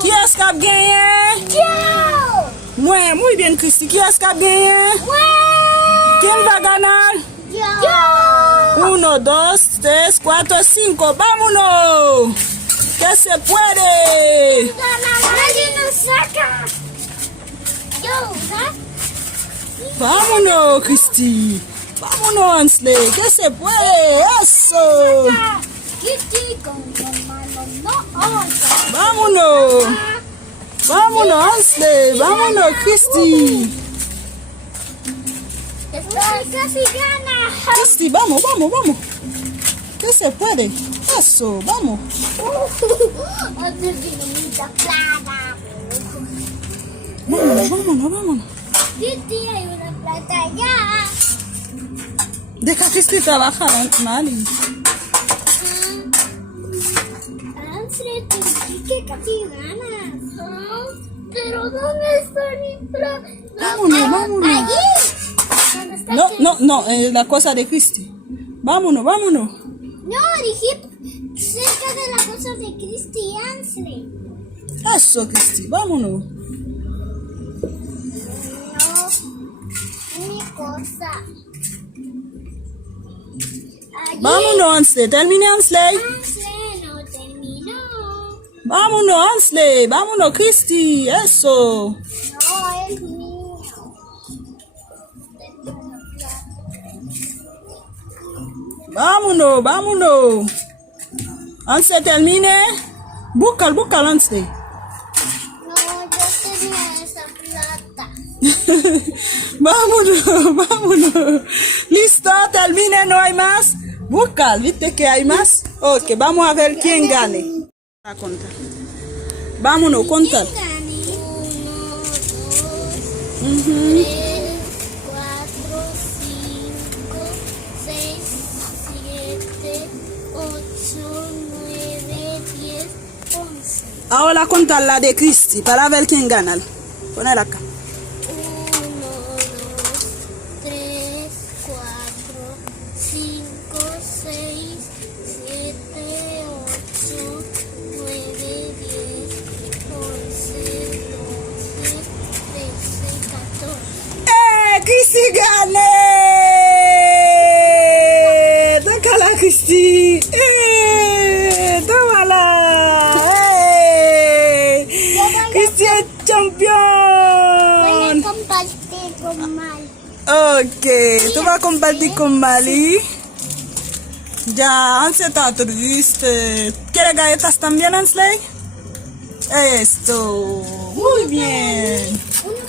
Qui est-ce qui a gagné? Yo! Moi, muy bien, Christy. Qui est-ce qui a gagné? Ouais! ¿Quién va a ganar? Yo! 1, 2, 3, 4, 5. ¡Vámonos! ¡Que se puede! Nadie nos saca. Yo, ¿sabes? ¡Vámonos, Christy! ¡Vámonos, Ansley! ¡Que se puede! ¡Eso! Kitty con mano no otra. ¡Vámonos! ¡Vámonos, Ansley! ¡Vámonos, Christy! Estoy casi gana. Christy, vamos, vamos, vamos. ¿Qué se puede? Eso, vamos. Otra dinamita plata. Vámonos, vámonos, vámonos. Kitty, hay una plata allá. Deja a Christy trabajar, Mali. Ansel, te dije que casi ganas. Pero ¿dónde está mi plata? Vámonos, vámonos. Allí. ¿Dónde está No, Kitty? no, no, la cosa de Christy. Vámonos, vámonos. No, dije cerca de la cosa de Christy Ansley. Eso, Christy, vámonos. No, mi cosa. Allí. Vámonos, Ansley. Termine, Ansley. Ansley no terminó. Vámonos, Ansley. Vámonos, Christy. Eso. No, es mío. Vámonos, vámonos. Ansley, termine. Búscalo, búscalo, Ansley. No, yo tenía esa plata. Vámonos, vámonos. Listo, termine, no hay más. Búscalo, ¿viste que hay más? Ok, vamos a ver quién gane. A contar. Vámonos, contar. ¿Quién gane? 1, 2, Ujú. 3, 4, 5, 6, 7, 8, 9, 10, 11. Ahora contar la de Christy para ver quién gana. Poner acá. 1, 2, 3, 4, 5, 6, 7, 8, 9, 10, 11, 12, 13, 14. Christy gané! ¡Tócala, Christy! ¡Tómala! ¡Christy es Voy campeón! a compartir con Mal. Ok, tú vas a compartir con Mali. Ya, Ansley está triste. ¿Quieres galletas también, Ansley? Esto. Muy bien. Una